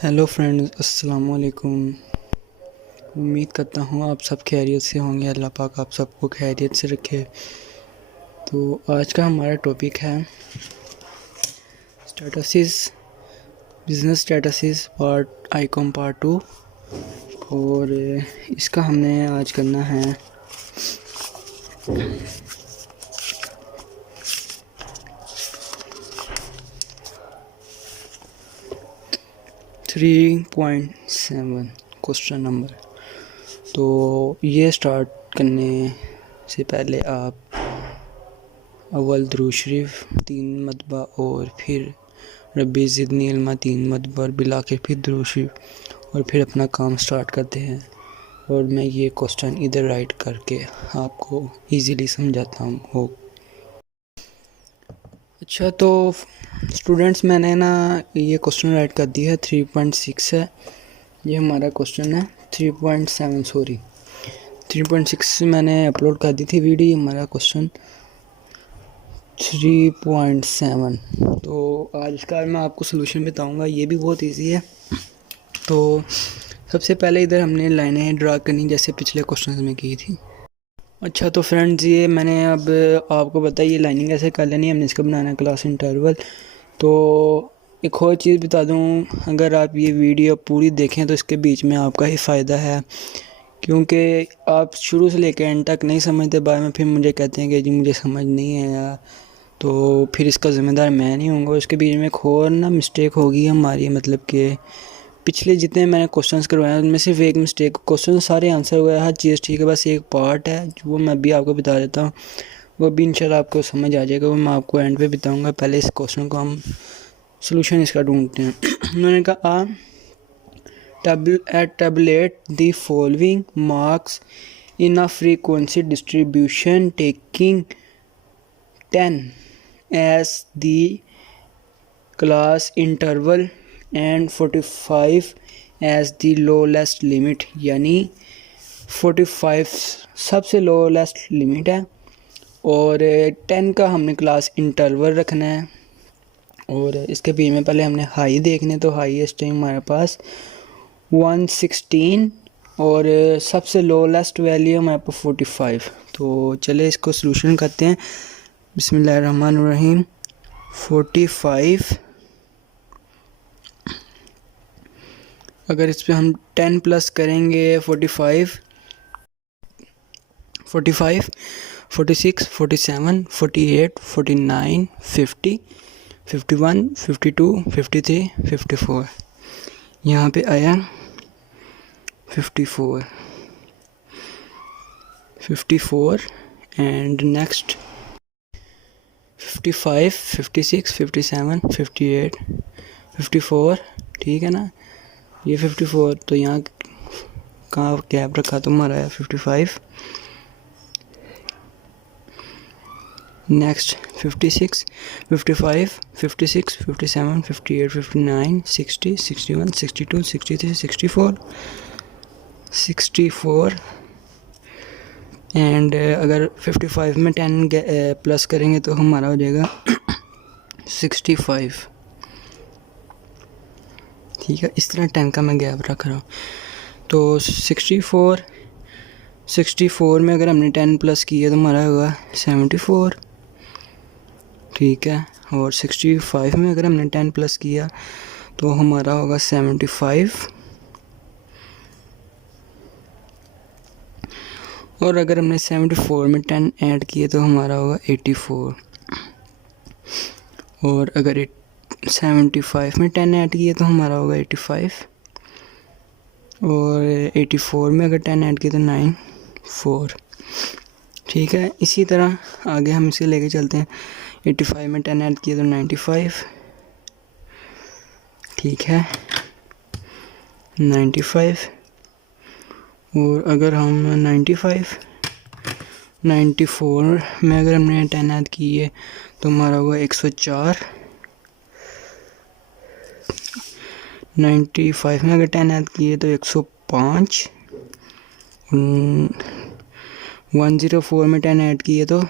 Hello friends, अस्सलाम वालेकुम। उम्मीद करता हूँ आप सब खैरियत से होंगे। अल्लाह पाक आप सबको खैरियत से रखे। तो आज का हमारा टॉपिक है स्टेटसिस, बिज़नेस स्टेटसिस पार्ट आईकॉम पार्ट 2। और इसका हमने आज करना है 3.7 क्वेश्चन नंबर। तो ये स्टार्ट करने से पहले आप अव्वल दुरूद शरीफ 3 मरतबा और फिर रब्बी ज़िदनी इल्मा 3 मरतबा और बिलाखिर फिर दुरूद शरीफ और फिर अपना काम स्टार्ट करते हैं। और मैं ये क्वेश्चन इधर राइट करके आपको इजीली समझाता हूँ। अच्छा, तो स्टूडेंट्स मैंने ना ये क्वेश्चन राइट कर दिया है। 3.6 है, ये हमारा क्वेश्चन है। 3.7 सॉरी 3.6 मैंने अपलोड कर दी थी वीडियो। हमारा क्वेश्चन 3.7। तो आज इसका मैं आपको सोल्यूशन बताऊंगा। ये भी बहुत इजी है। तो सबसे पहले इधर हमने लाइनें ड्रा करनी जैसे पिछले क्वेश्चन में की थी। अच्छा, तो फ्रेंड्स ये मैंने अब आपको बताया ये लाइनिंग कैसे कर लेनी है। हमने इसका बनाना है क्लास इंटरवल। तो एक और चीज़ बता दूं, अगर आप ये वीडियो पूरी देखें तो इसके बीच में आपका ही फ़ायदा है, क्योंकि आप शुरू से लेकर एंड तक नहीं समझते, बाद में फिर मुझे कहते हैं कि जी मुझे समझ नहीं आया, तो फिर इसका ज़िम्मेदार मैं नहीं हूँगा। उसके बीच में एक और ना मिस्टेक होगी हमारी, मतलब कि पिछले जितने मैंने क्वेश्चंस करवाए उनमें सिर्फ एक मिस्टेक, क्वेश्चन सारे आंसर हुआ है, हर चीज़ ठीक है, बस एक पार्ट है वो मैं अभी आपको बता देता हूँ। वो भी इंशाल्लाह आपको समझ आ जाएगा, वो मैं आपको एंड पे बताऊँगा। पहले इस क्वेश्चन को हम सोल्यूशन इसका ढूंढते हैं। उन्होंने कहा tabulate the following marks in a frequency distribution taking 10 as the class interval and 45 as the lowest limit। यानी 45 सबसे लोएस्ट लिमिट है और 10 का हमने क्लास इंटरवल रखना है। और इसके बीच में पहले हमने हाई देखने, तो हाईएस्ट है हमारे पास 116 और सबसे लोएस्ट वैल्यू हमारे पास 45। तो चले इसको सॉल्यूशन करते हैं। बिस्मिल्लाहिर्रहमानिर्रहीम। 45, अगर इस पर हम 10 प्लस करेंगे 45, 46, 47, 48, 49, 50, 51, 52, 53, 54। यहाँ पे आया 54 एंड नेक्स्ट 55, 56, 57, 58, 54। ठीक है ना, ये 54। तो यहाँ कहाँ गैप रखा तो हमारा है 55। नेक्स्ट 56, 55, 56, 57, 58, 59, 60, 61, 62, 63, 64, 64 एंड अगर 55 में 10 प्लस करेंगे तो हमारा हो जाएगा 65। ठीक है, इस तरह 10 का मैं गैप रख रहा हूँ। तो 64 में अगर हमने 10 प्लस किया तो हमारा होगा 74। ठीक है, और 65 में अगर हमने 10 प्लस किया तो हमारा होगा 75। और अगर हमने 74 में 10 ऐड किए तो हमारा होगा 84। और अगर 75 में 10 ऐड किए तो हमारा होगा 85। और 84 में अगर 10 ऐड किए तो 94। ठीक है, इसी तरह आगे हम इसे लेके चलते हैं। 85 में 10 ऐड किए तो 95। ठीक है, 95। और अगर हम 94 में अगर हमने 10 ऐड किए तो हमारा होगा 104। 95 में अगर 10 ऐड किए तो 105। 104 में 10 ऐड किए तो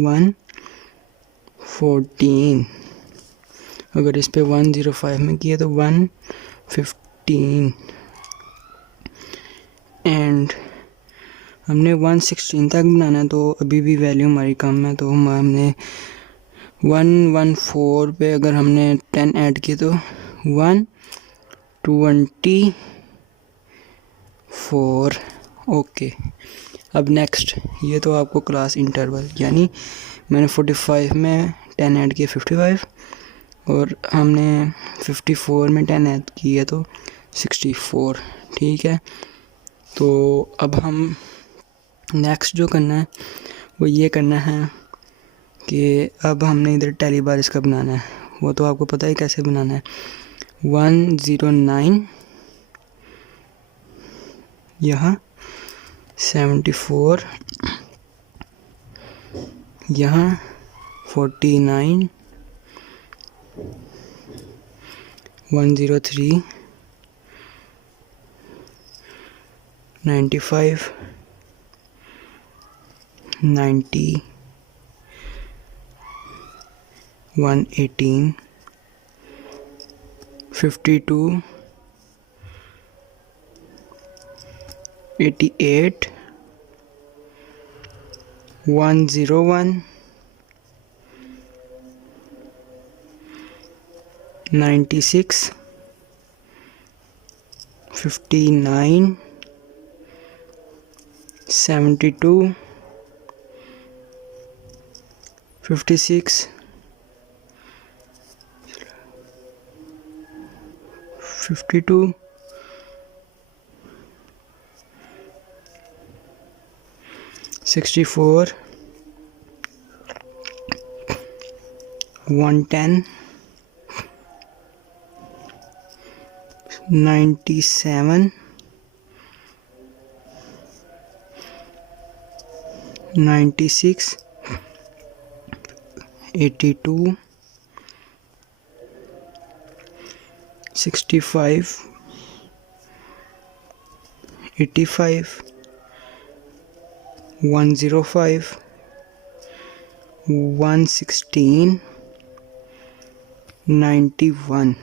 114। अगर इस पे 105 में किए तो 115। 15 एंड हमने 116 तक बनाना है, तो अभी भी वैल्यू हमारी कम है, तो हमने 114 पे अगर हमने 10 ऐड किए तो 124। ओके, अब नेक्स्ट, ये तो आपको क्लास इंटरवल, यानी मैंने 45 में 10 ऐड किए 55, और हमने 54 में 10 ऐड किए तो 64। ठीक है, तो अब हम नेक्स्ट जो करना है वो ये करना है कि अब हमने इधर टैली बार इसका बनाना है, वो तो आपको पता है कैसे बनाना है। 109 यहाँ 74 यहाँ 49 103 95 90 118 52 88 101 96 59 72 56 52 64 110 97 96 82 65 85 105 116 91।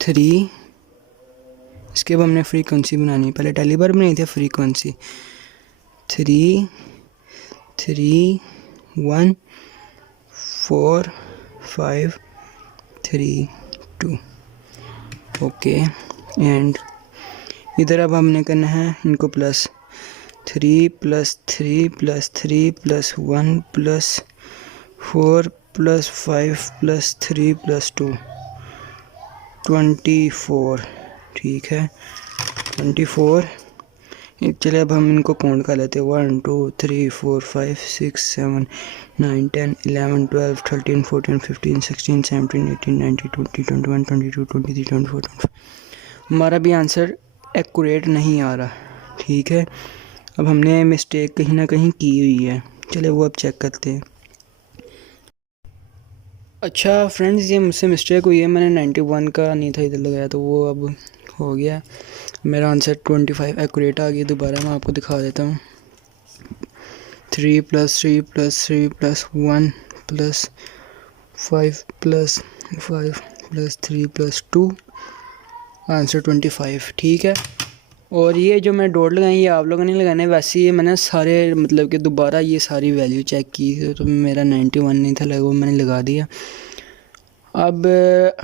थ्री, इसके बाद हमने फ्रीक्वेंसी बनानी है, पहले टैली बार बनाई थी फ्रीक्वेंसी। 3 3 1 4 5 3 2। ओके, एंड इधर अब हमने करना है इनको प्लस 3 + 3 + 3 + 1 + 4 + 5 + 3 + 2 24। ठीक है, 24। चलिए अब हम इनको काउंट कर लेते हैं। 1 2 3 4 5 6 7 9 10 11 12 13 14 15 16 17 18 19 20 21 22 23 24 25। हमारा भी आंसर एक्यूरेट नहीं आ रहा। ठीक है, अब हमने मिस्टेक कहीं ना कहीं की हुई है, चलिए वो अब चेक करते हैं। अच्छा फ्रेंड्स, ये मुझसे मिस्टेक हुई है, मैंने 91 का नहीं था इधर लगाया, तो वो अब हो गया। मेरा आंसर 25 एक्यूरेट आ गया। दोबारा मैं आपको दिखा देता हूँ। 3 + 3 + 3 + 1 + 5 + 5 + 3 + 2, आंसर 25। ठीक है, और ये जो मैं डॉट लगाई, ये आप लोगों ने लगाने, वैसे ही मैंने सारे मतलब कि दोबारा ये सारी वैल्यू चेक की, तो मेरा 91 नहीं था लगा, वो मैंने लगा दिया। अब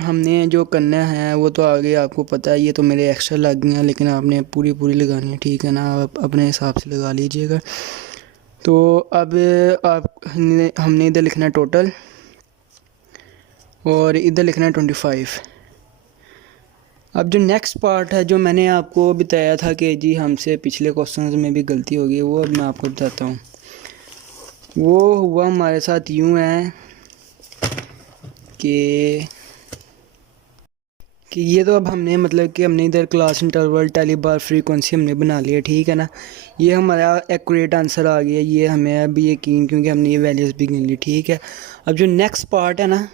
हमने जो करना है वो तो आगे आपको पता है, ये तो मेरे एक्स्ट्रा लग गए हैं, लेकिन आपने पूरी लगानी है। ठीक है ना, आप अपने हिसाब से लगा लीजिएगा। तो अब हमने इधर लिखना है टोटल, और इधर लिखना है 25। अब जो नेक्स्ट पार्ट है, जो मैंने आपको बताया था कि जी हमसे पिछले क्वेश्चंस में भी गलती हो गई, वो अब मैं आपको बताता हूँ। वो हुआ हमारे साथ यूँ है कि ये तो अब हमने मतलब कि हमने इधर क्लास इंटरवल टैली बार फ्रीक्वेंसी हमने बना लिया। ठीक है ना, ये हमारा एक्यूरेट आंसर आ गया, ये हमें अभी यकीन, क्योंकि हमने ये वैल्यूज़ भी गिन ली। ठीक है, अब जो नेक्स्ट पार्ट है ना,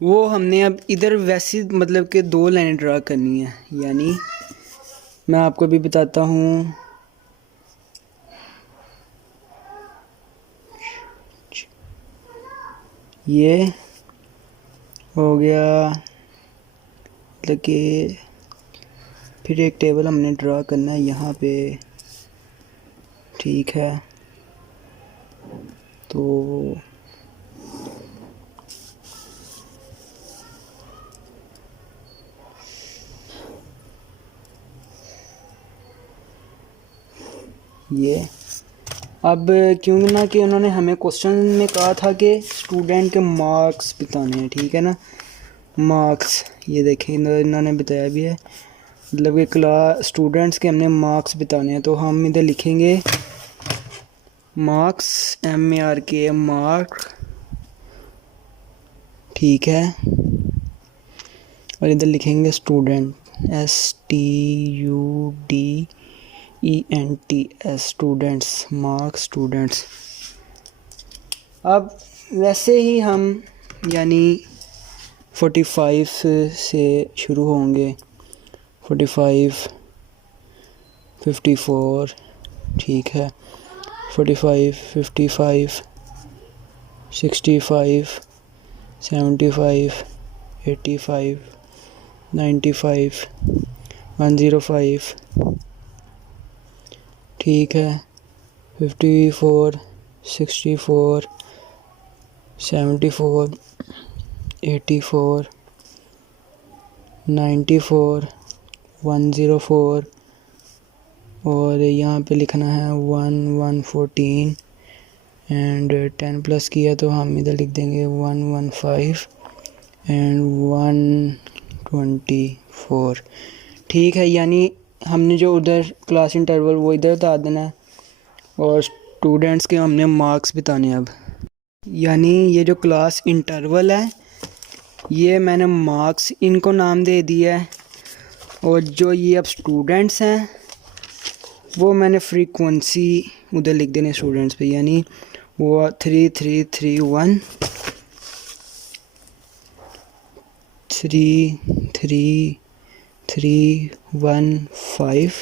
वो हमने अब इधर वैसी मतलब कि 2 लाइनें ड्रा करनी है। यानी मैं आपको भी बताता हूँ, ये हो गया। मतलब कि फिर एक टेबल हमने ड्रा करना है यहाँ पे, ठीक है। तो ये अब क्योंकि ना कि उन्होंने हमें क्वेश्चन में कहा था कि स्टूडेंट के मार्क्स बताने हैं, ठीक है ना। मार्क्स ये देखें इन्होंने बताया भी है, मतलब कि क्लास स्टूडेंट्स के हमने मार्क्स बताने हैं। तो हम इधर लिखेंगे मार्क्स, MARK, मार्क, ठीक है। और इधर लिखेंगे student, STUDENTS, students, marks students. अब वैसे ही हम यानी 45 से शुरू होंगे, 45, 54, ठीक है। 45, 55, 65, 75, 85, 95, 105, ठीक है। 54, 64, 74, 84, 94, 104, और यहाँ पे लिखना है 114 एंड 10 प्लस किया तो हम इधर लिख देंगे 115 एंड 124, ठीक है। यानी हमने जो उधर क्लास इंटरवल वो इधर बता देना है और स्टूडेंट्स के हमने मार्क्स बताने हैं। अब यानी ये जो क्लास इंटरवल है ये मैंने मार्क्स इनको नाम दे दिया है, और जो ये अब स्टूडेंट्स हैं वो मैंने फ्रीक्वेंसी उधर लिख देने स्टूडेंट्स पे, यानी वो 3331 33315,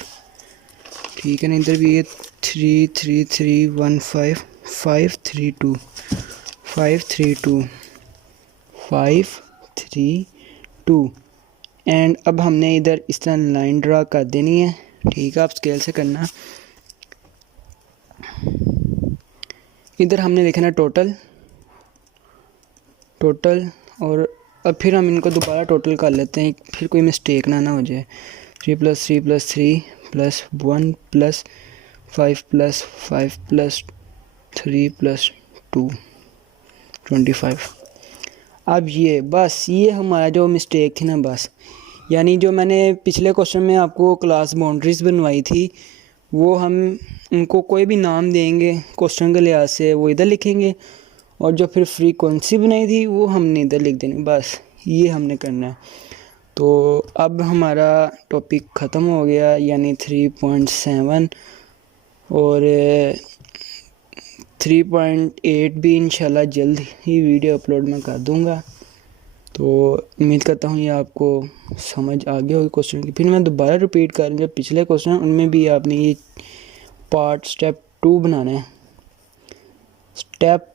ठीक है ना। इधर भी ये 33315 532 532 532 एंड अब हमने इधर इस तरह लाइन ड्रा कर देनी है, ठीक है। आप स्केल से करना। इधर हमने लिखना टोटल, और अब फिर हम इनको दोबारा टोटल कर लेते हैं, फिर कोई मिस्टेक ना हो जाए। 3 + 3 + 3 + 1 + 5 + 5 + 3 + 2 25। अब ये बस ये हमारा जो मिस्टेक थी ना, बस यानी जो मैंने पिछले क्वेश्चन में आपको क्लास बाउंड्रीज बनवाई थी वो हम उनको कोई भी नाम देंगे क्वेश्चन के लिहाज से, वो इधर लिखेंगे, और जो फिर फ्रीक्वेंसी बनाई थी वो हमने इधर लिख देनी, बस ये हमने करना है। तो अब हमारा टॉपिक ख़त्म हो गया, यानी 3.7 और 3.8 भी इंशाल्लाह जल्द ही वीडियो अपलोड मैं कर दूंगा। तो उम्मीद करता हूँ ये आपको समझ आ गया होगी क्वेश्चन की। फिर मैं दोबारा रिपीट कर रहा हूँ, जो पिछले क्वेश्चन उनमें भी आपने ये पार्ट स्टेप 2 बनाना है। स्टेप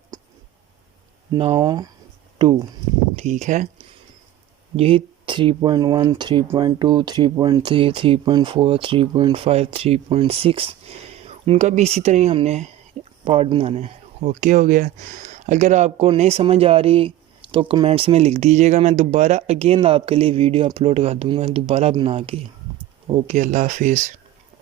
2, ठीक है। यही 3.1, 3.2, 3.3, 3.4, 3.5, 3.6 उनका भी इसी तरह ही हमने पार्ट बनाना है। ओके हो गया। अगर आपको नहीं समझ आ रही तो कमेंट्स में लिख दीजिएगा, मैं दोबारा अगेन आपके लिए वीडियो अपलोड कर दूंगा दोबारा बना के। ओके, अल्लाह हाफिज़।